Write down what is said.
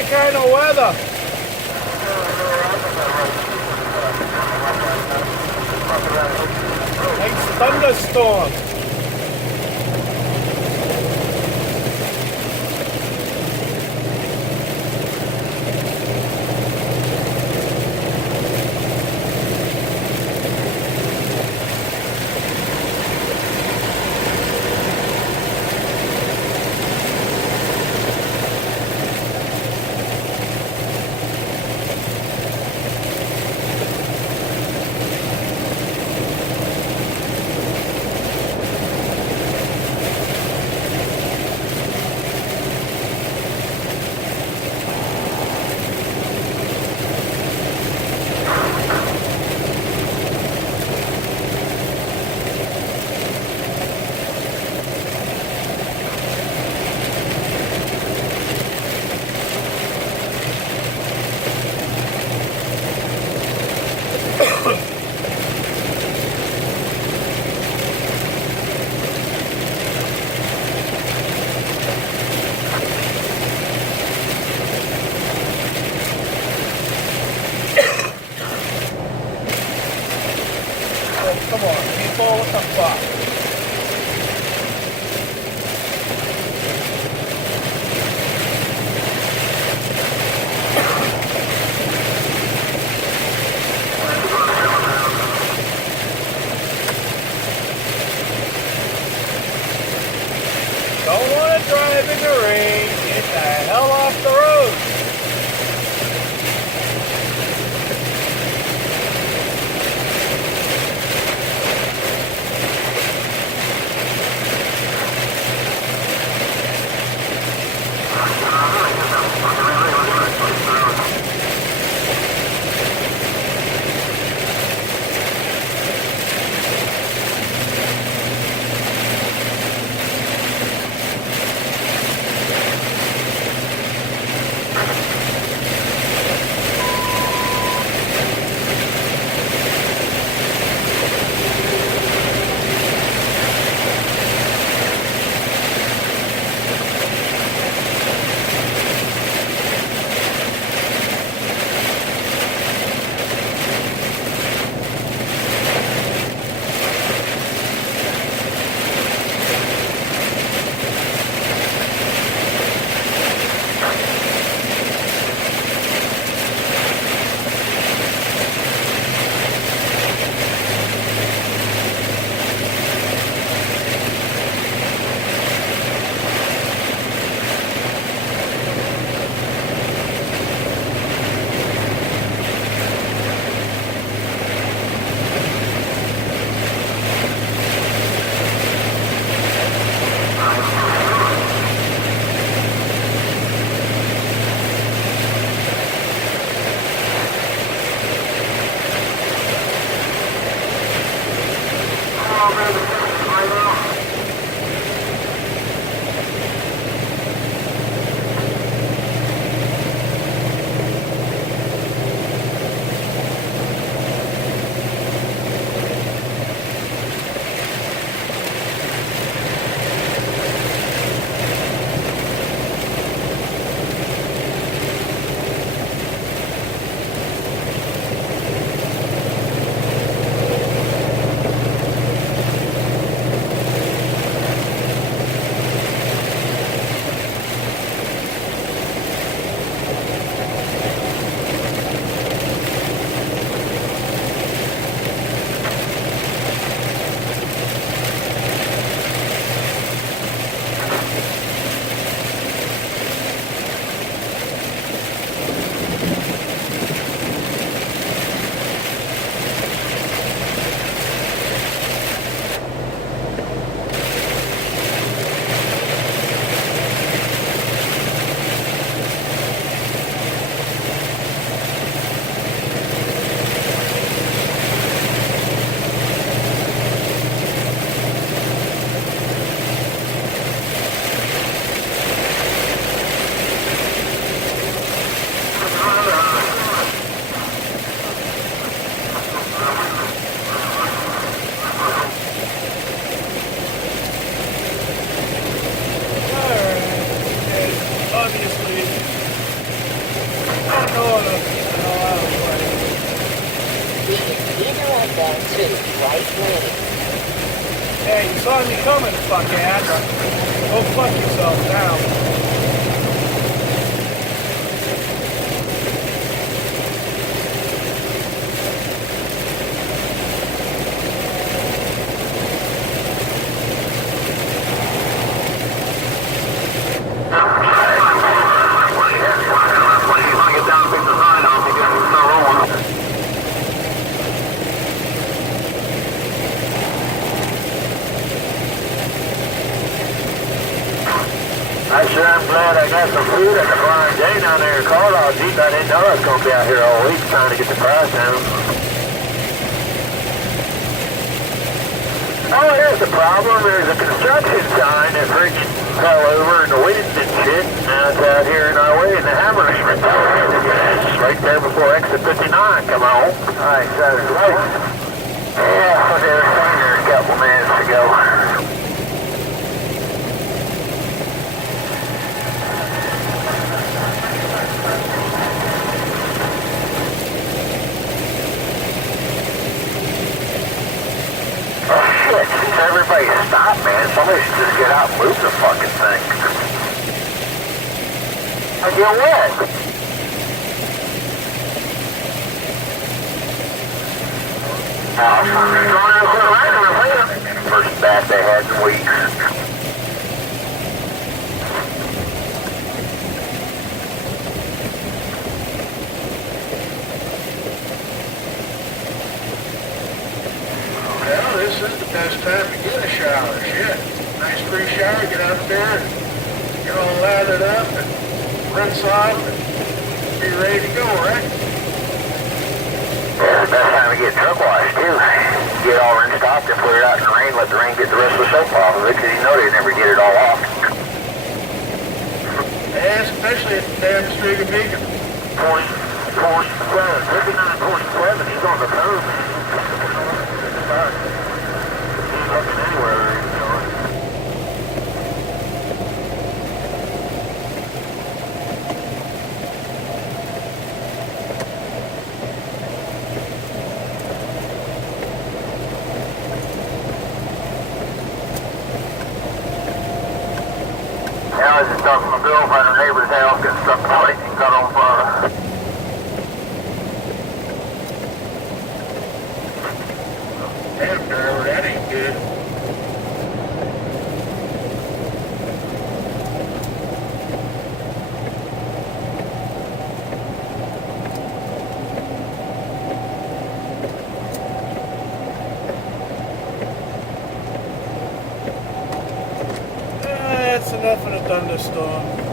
my kind of weather. Nice thunderstorm. Come on, people, what the fuck? Don't want to drive in the rain. Get the hell off the road. saw me coming, fuckhead. Go fuck yourself now. I sure am glad I got some food at the Flying J down there in Carlisle. Jeez, I didn't know I was going to be out here all week trying to get the price down. Oh, here's the problem. There's a construction sign that freaking fell over in the wind and shit. Now it's out here in our way in the Hammersmith. It's right there before exit 59. Come on. Alright, so it's right. Yeah, I was there a couple minutes ago. Everybody stop, man. Somebody should just get out and move the fucking thing. I get wet. First bat they had in weeks. Well, this is the best time to get a shower. Shit. Nice free shower, get out there and get all lathered up and rinse off and be ready to go, right? Yeah, the best time to get truck washed, too. Get all rinsed off and put it out in the rain, let the rain get the rest of the soap off of it, because you know they never get it all off. Yeah, especially at the damn Striga Beacon. 59.7, he's on the phone, man. He's looking anywhere. Now I just talked to my girlfriend at her neighbor's house, got stuck in lightning, got on fire. Damn, driver, that ain't good. That's enough in a thunderstorm.